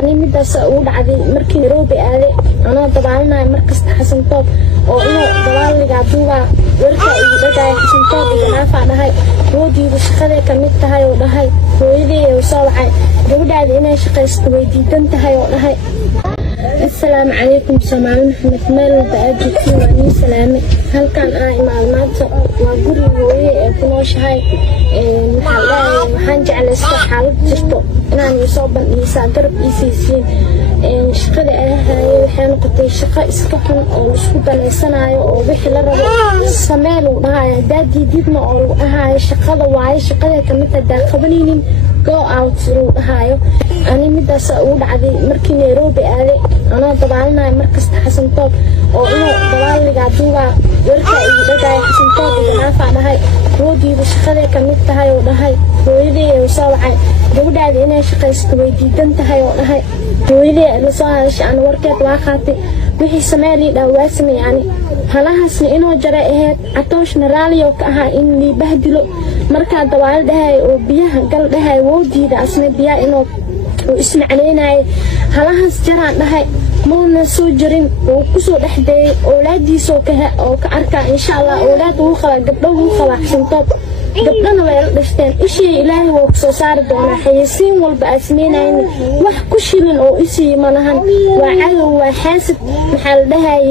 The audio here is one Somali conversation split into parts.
أنا مدة سأقول عادي مركي روبي عادي أنا طبعاً مركز حسن طاب وأنا طبعاً اللي قاعدوها وركا إيدا حسن طاب إذا نافع لهاي ودي بشخذي كميت هاي ولهاي ويدي وصالحي قبل عادي أنا شقيست ويدي دنت هاي ولهاي. السلام عليكم سماعون محمد مال بأجيكي وأني سلامي هل كان معلومات وقولي هوي كنوش هاي محلاي وحانج على السحال جرتو inaan soo bandhigisaa garab iisiisiin shaqada ahaayay waxaan qotay shaqo iska xun oo isku danaysanayo oo wixii la rabo sameen uu dhahay daadii dibna oo ahaay shaqada waaye shaqada kamid ah qabanaynin go out uu dhahayo ani midaas uu dhacday markii Nairobi aaday ana dabaalnaa markas xasan toob oo inuu dabaaliga duuga warka iyo dhagay xasan toob naafa dhahay roodiiba shaqada kamid tahay oo dhahay hooyadii oo soo wacay gabadhaada inay shaqaysto way diidan tahay oo dhahay hooyadii la soo hadashay aan warkeed waa qaatay wixii Soomaaliya dhawaasmay yani halahaasna inoo jaray ahayd atooshna raaliyo ka ahaa in li bahdilo marka dabaal dhahay oo biyaha gal dhahay woodiida asna biya inoo ismacleynay halahaas jaraan dhahay moona soo jirin oo ku soo dhaxday awlaadiisa oo ka arka insha Allah awlaad uu qala gabdho uu qala xintoob gabdhana way la dhashteen ishii Ilaahay wuu soo saari doonaa xayisiin walba asmeenayn wax ku shilin oo isii malahan waa cadow waa xaasid maxaa la dhahay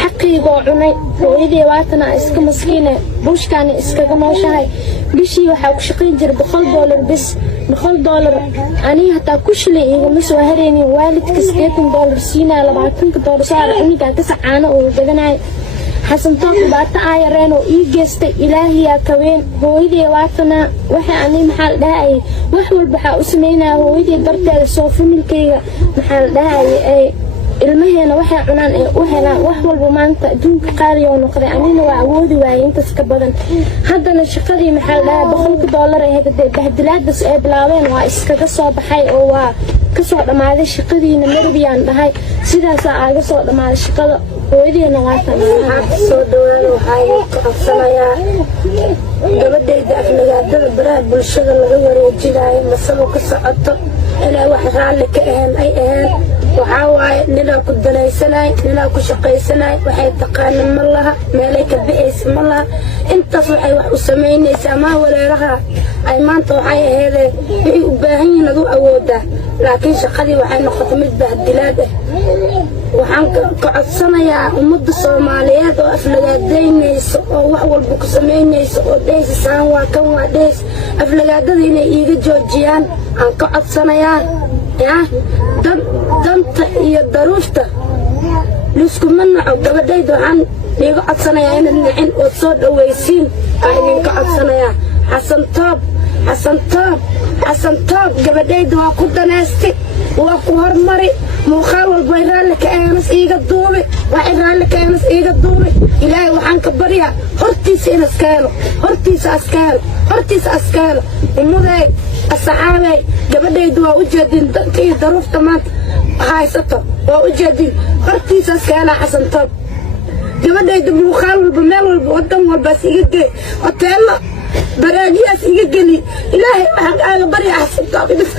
xaqiiqo cunay hooyadii waatana iska maskiina bushkaana iskaga nooshahay bishii waxa ku shaqayn jiray $100 bis $100 ani hataa ku shilay igu soo hareenin waalidka $80 siinaa $20 saar aniga ka sacaano oo gadanay حسن طاق باتا آيرين وإيجيست إلهي يا كوين هويدي واتنا وحي عني محال داعي وحول بحا أسمينا هويدي برتال صوفين الكيغا محال داعي المهينا وحي عنان وحينا وحول بمانتا دونك قاريو نقضي عنين وعوودي وعين تسكبضن حدنا الشقدي محال داعي $5 هيدا بهدلات بس بلاوين وإسكاقا صوبحي أو كسو دماغي الشقدي نمربيان دهاي سيدا ساعة كسو دماغي الشقدي hooyadiina waa tan soo dhawaad waxay qabsanayaa gabadhayda aflagaadada baraha bulshada laga wareejinayo masabo ka socoto inay wax raalli ka ahayn ay ahayn waxa waaye ninaa ku danaysanay ninaa ku shaqaysanay waxay taqaanaan ma laha meelay ka bixaysa ma laha intaas waxay wax u sameynaysaa ma walaalaha ay maanta waxay ahaydeen wixii u baahan yihiin adu awoodaa laakiin shaqadii waxay noqotay mid bahdilaad ah waxaan ka codsanayaa ummadda Soomaaliyeed oo aflagaadeynayso oo wax walba ku sameynayso oo deysaan waa kan waa deys aflagaadada inay iiga joojiyaan aan ka codsanayaa danta iyo daruufta lisku manaco gabadhayda waxaan iiga codsanayaa inaad nicin oo soo dhawaysiin aan ka codsanayaa حسن طاب gabadhayda waa ku danaystay waa ku hormari muuqaal walba raalli ka aanas iiga duubay waa raalli ka aanas iiga duubay Ilaahay waxaan ka baryaa hortiisa in askaalo hortiisa askaalo imuday asxaabay gabadhayda waa u jeedin dadkii daruufta maanta haysato waa u jeedin hortiisa askaala xasan طاب gabadhayda muuqaal walba meel walba wadan walba iiga geey hoteelo براجياس يجلي إلهي أنا بري أحسن طابي بس